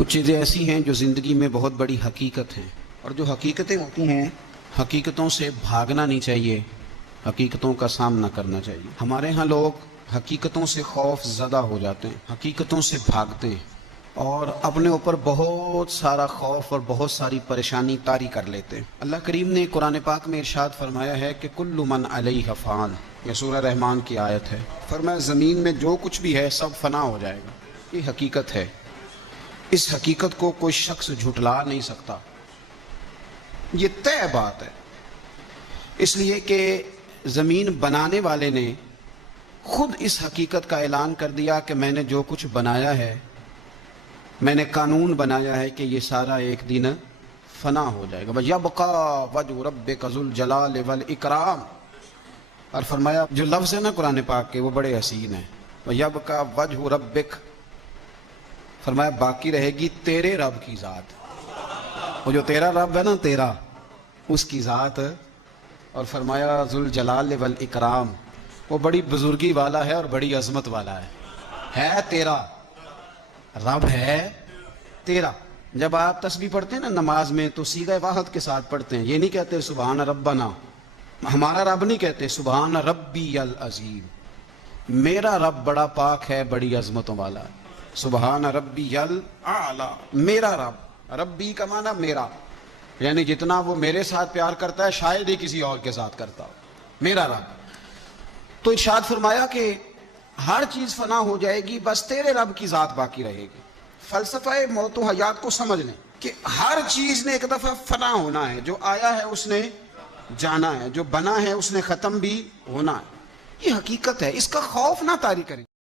کچھ چیزیں ایسی ہیں جو زندگی میں بہت بڑی حقیقت ہیں، اور جو حقیقتیں ہوتی ہیں حقیقتوں سے بھاگنا نہیں چاہیے، حقیقتوں کا سامنا کرنا چاہیے۔ ہمارے ہاں لوگ حقیقتوں سے خوف زدہ ہو جاتے ہیں، حقیقتوں سے بھاگتے ہیں اور اپنے اوپر بہت سارا خوف اور بہت ساری پریشانی طاری کر لیتے ہیں۔ اللہ کریم نے قرآن پاک میں ارشاد فرمایا ہے کہ کل من علیہ فان، یہ سورہ رحمان کی آیت ہے۔ فرمایا زمین میں جو کچھ بھی ہے سب فنا ہو جائے گا، یہ حقیقت ہے۔ اس حقیقت کو کوئی شخص جھٹلا نہیں سکتا، یہ طے بات ہے، اس لیے کہ زمین بنانے والے نے خود اس حقیقت کا اعلان کر دیا کہ میں نے جو کچھ بنایا ہے، میں نے قانون بنایا ہے کہ یہ سارا ایک دن فنا ہو جائے گا۔ وَيَبْقَى وَجْهُ رَبِّكَ ذُو الْجَلَالِ وَالْإِكْرَامِ، اور فرمایا جو لفظ ہے نا قرآن پاک کے وہ بڑے حسین ہیں، وَيَبْقَى وَجْهُ رَبِّكَ، فرمایا باقی رہے گی تیرے رب کی ذات، وہ جو تیرا رب ہے نا، تیرا اس کی ذات، اور فرمایا ذو الجلال والاکرام، وہ بڑی بزرگی والا ہے اور بڑی عظمت والا ہے تیرا رب، ہے تیرا۔ جب آپ تسبیح پڑھتے ہیں نا نماز میں تو صیغہ واحد کے ساتھ پڑھتے ہیں، یہ نہیں کہتے سبحان ربنا، ہمارا رب نہیں کہتے، سبحان ربی العظیم، میرا رب بڑا پاک ہے، بڑی عظمتوں والا ہے، سبحان ربی الاعلی، میرا رب، ربی کا معنی میرا، یعنی جتنا وہ میرے ساتھ پیار کرتا ہے شاید ہی کسی اور کے ساتھ کرتا ہو، میرا رب۔ تو ارشاد فرمایا کہ ہر چیز فنا ہو جائے گی، بس تیرے رب کی ذات باقی رہے گی۔ فلسفہ موت و حیات کو سمجھ لیں کہ ہر چیز نے ایک دفعہ فنا ہونا ہے، جو آیا ہے اس نے جانا ہے، جو بنا ہے اس نے ختم بھی ہونا ہے، یہ حقیقت ہے، اس کا خوف نہ طاری کریں۔